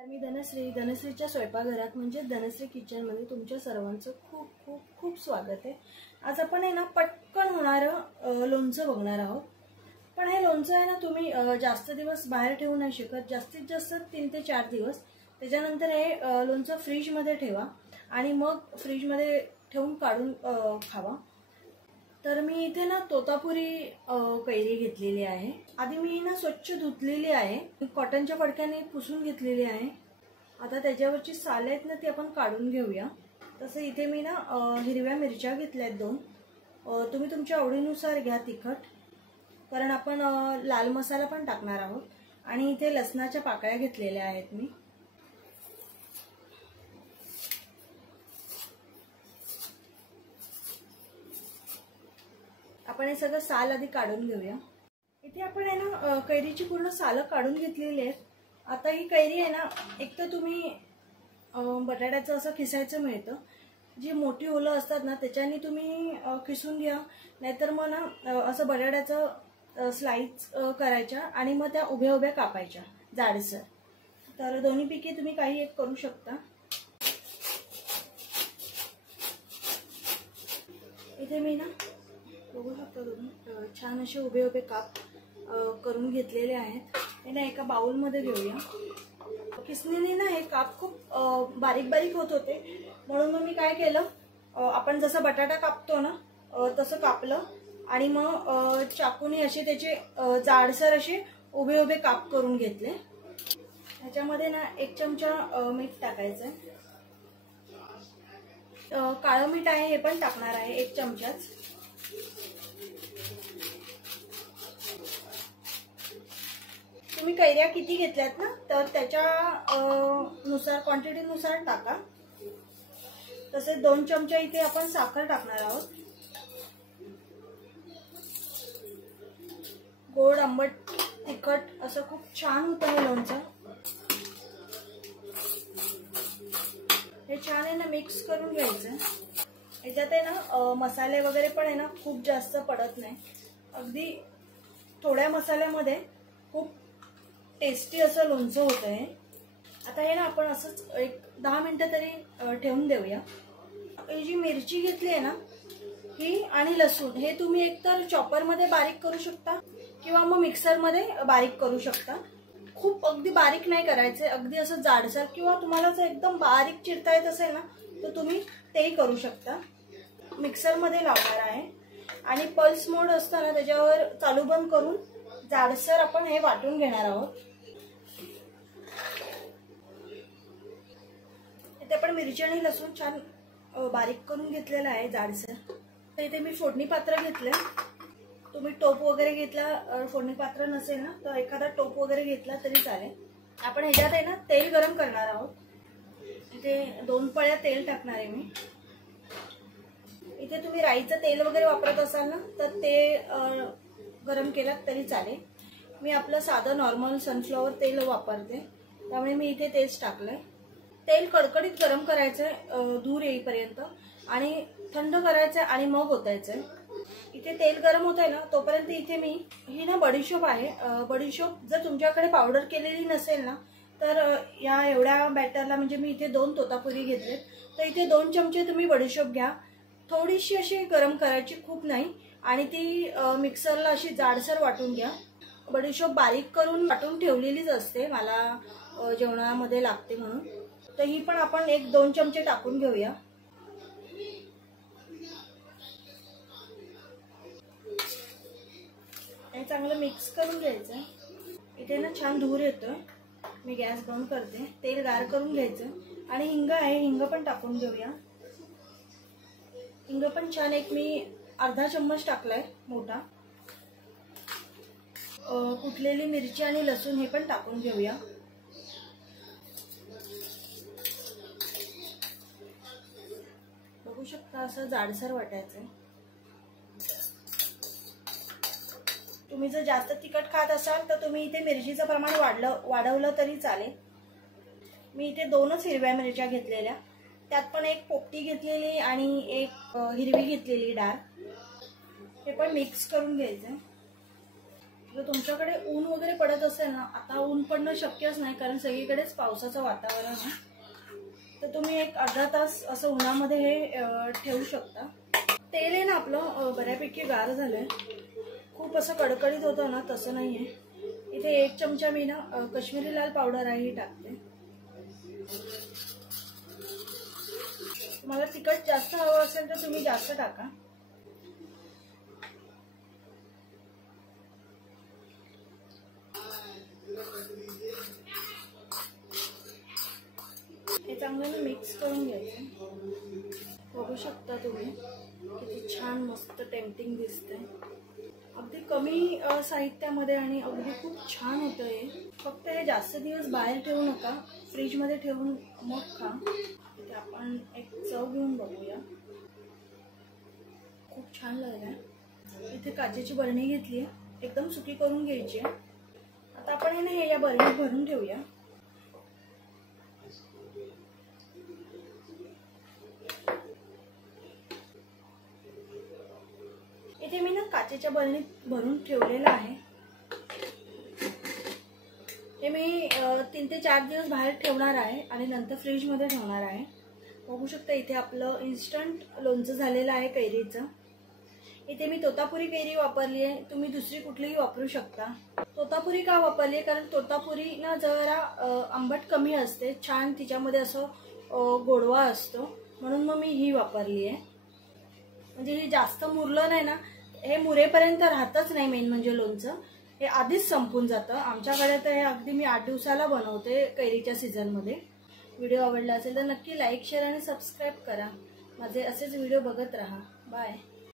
मी धनश्रीच्या स्वयंपाकघरात म्हणजे धनश्री किचनमध्ये तुमच्या सर्वांचं खूप खूप खूप स्वागत आहे। आज आपण आहे ना पटकन होणारं लोणचं बघणार आहोत। पण हे लोणचं आहे ना तुम्ही जास्त दिवस बाहेर ठेवू नाही शकत, जास्तीत जास्त 3 ते 4 दिवस। त्याच्यानंतर हे लोणचं फ्रीजमध्ये ठेवा आणि मग फ्रीजमध्ये ठेवून काढून खावा। तर मी इथे ना तोतापुरी कैरी घेतलेली आहे। आधी मी ना स्वच्छ धुतलेली आहे, कॉटनच्या फडक्याने पुसून घेतलेली आहे। आता त्याच्यावरची साल आहेत ना ती आपण काढून घेऊया। तसं इथे मी ना हिरव्या मिरच्या घेतल्यात 2। तुम्ही तुमच्या आवडीनुसार घ्या तिखट, कारण आपण लाल मसाला पण टाकणार आहोत। आणि इथे लसणाच्या पाकळ्या घेतलेल्या आहेत मी। आपण हे सगळं साल आधी काढून घेऊया। इथे आपण आहे ना कैरीची पूर्ण साल काढून घेतलेली आहेत। आता ही कैरी आहे ना, एक तर तुम्ही बटाट्याचं असं खिसायचं मिळतं, जी मोठी ओलं असतात ना त्याच्याने तुम्ही खिसून घ्या, नाहीतर मग ना असं बटाट्याचं स्लाइस करायच्या आणि मग त्या उभ्या उभ्या कापायच्या जाडसर। तर दोन्हीपैकी तुम्ही काही एक करू शकता। इथे मी ना बघू शकता तुम्ही छान असे उभे उभे काप करून घेतलेले आहेत। हे ना एका बाउलमध्ये घेऊया। किसणीने ना हे काप खूप बारीक बारीक होत होते, म्हणून मग मी काय केलं, आपण जसं बटाटा कापतो ना तसं कापलं आणि मग चाकूने असे त्याचे जाडसर असे उभे उभे काप करून घेतले। ह्याच्यामध्ये ना 1 चमचा मीठ टाकायचं, काळं मीठ आहे हे पण टाकणार आहे 1 चमचाच। तुम्ही कैऱ्या किती घेतल्यात ना तर त्याच्या नुसार क्वांटिटी नुसार टाका। तसेच 2 चमचा इथे आपण साखर टाकणार आहोत। गोड आंबट तिखट असं खूप छान होतं हे लोणचं। हे छान आहे ना मिक्स करून घ्यायचं। याच्यात आहे ना मसाले वगैरे पण आहे ना खूप जास्त पडत नाही, अगदी थोड्या मसाल्यामध्ये खूप टेस्टी असं लोणचं होतं हे। आता हे ना आपण असंच एक 10 मिनिटं तरी ठेवून देऊया। ही जी मिरची घेतली आहे ना ही आणि लसूण हे तुम्ही एकतर चॉपरमध्ये बारीक करू शकता किंवा मग मिक्सरमध्ये बारीक करू शकता। खूप अगदी बारीक नाही करायचे, अगदी असं जाडसर, किंवा तुम्हाला जर एकदम बारीक चिरता येत असेल ना तर तुम्ही तेही करू शकता। मिक्सरमध्ये लावणार आहे आणि पल्स मोड असताना त्याच्यावर चालू बंद करून जाडसर आपण हे वाटून घेणार आहोत। इथे आपण मिरची आणि लसूण छान बारीक करून घेतलेला आहे जाडसर। तर इथे मी फोडणी पात्र घेतलंय, तुम्ही टोप वगैरे घेतला, फोडणी पात्र नसेल ना तर एखादा टोप वगैरे घेतला तरी चालेल। आपण ह्याच्यात आहे ना तेल गरम करणार आहोत। इथे 2 पळ्या तेल टाकणार आहे मी। इथे तुम्ही राईचं तेल वगैरे वापरत असाल ना तर ते गरम केलात तरी चालेल। मी आपलं साधं नॉर्मल सनफ्लॉवर तेल वापरते, त्यामुळे मी इथे तेच टाकलंय। तेल कडकडीत गरम करायचंय धूर येईपर्यंत आणि थंड करायचंय आणि मग ओतायचंय। इथे तेल गरम होत आहे ना तोपर्यंत इथे मी ही ना बडीशोप आहे। बडीशोप जर तुमच्याकडे पावडर केलेली नसेल ना तर या एवढ्या बॅटरला, म्हणजे मी इथे 2 तोतापुरी घेतलेत, तर इथे 2 चमचे तुम्ही बडीशोप घ्या। थोडीशी अशी गरम करायची, खूप नाही, आणि ती मिक्सरला अशी जाडसर वाटून घ्या। बडीशोप बारीक करून वाटून ठेवलेलीच असते, मला जेवणामध्ये लागते म्हणून। तर ही पण आपण 1-2 चमचे टाकून घेऊया। हे चांगलं मिक्स करून घ्यायचं। इथे ना छान धूर येतोय, मी गॅस बंद करते। तेल गार करून घ्यायचं आणि हिंग आहे, हिंग पण टाकून घेऊया। हिंग पण छान मी अर्धा चम्मच टाकलाय मोठा। कुटलेली मिरची आणि लसूण हे पण टाकून घेऊया। बघू शकता असं जाडसर वाटायचंय। तुम्ही जर जास्त तिखट खात असाल तर तुम्ही इथे मिरचीचं प्रमाण वाढवलं तरी चालेल। मी इथे 2च हिरव्या मिरच्या घेतलेल्या, त्यात पण 1 पोपटी घेतलेली आणि 1 हिरवी घेतलेली डाळ। हे पण मिक्स करून घ्यायचं। जर तुमच्याकडे ऊन वगैरे पडत असेल ना, आता ऊन पडणं शक्यच नाही कारण सगळीकडेच पावसाचं वातावरण आहे, तर तुम्ही एक अर्धा तास असं उन्हामध्ये हे ठेवू शकता. तेल आहे ना आपलं बऱ्यापैकी गार झालंय. खूप असं कडकडीत होतं ना तसं नाही आहे. इथे 1 चमचा मी ना काश्मीरी लाल पावडर आहे ही टाकते. तुम्हाला तिखट जास्त हवं असेल तर तुम्ही जास्त टाका. हे चांगलं मिक्स करून घ्यायचं. बघू शकता तुम्ही किती छान मस्त टेम्पटिंग दिसते. अगदी कमी साहित्यामध्ये आणि अगदी खूप छान होतं हे. फक्त हे जास्त दिवस बाहेर ठेवू नका, फ्रीजमध्ये ठेवून मग खा. इथे आपण एक चव घेऊन बघूया. खूप छान लागलं. इथे काचेची बरणी घेतली आहे, एकदम सुकी करून घ्यायची आहे. आता आपण हे या बरणीत भरून ठेवूया. इथे मी ना काचेच्या बरणीत भरून ठेवलेलं आहे. हे मी 3 ते 4 दिवस बाहेर ठेवणार आहे आणि नंतर फ्रीजमध्ये ठेवणार आहे. बघू शकता इथे आपलं इन्स्टंट लोणचं झालेलं आहे कैरीचं. इथे मी तोतापुरी कैरी वापरली आहे, तुम्ही दुसरी कुठलीही वापरू शकता. तोतापुरी का वापरली आहे कारण तोतापुरी ना जरा आंबट कमी असते, छान तिच्यामध्ये असं गोडवा असतो, म्हणून मग मी ही वापरली आहे. म्हणजे हे जास्त मुरलं नाही ना, हे मुरेपर्यंत राहतच नाही. मेन म्हणजे लोणचं हे आधीच संपून जातं. आमच्याकडे तर हे अगदी मी 8 दिवसाला बनवते कैरीच्या सीझनमध्ये. व्हिडिओ आवडला असेल तर नक्की लाईक, शेअर आणि सबस्क्राईब करा. माझे असेच व्हिडिओ बघत राहा. बाय.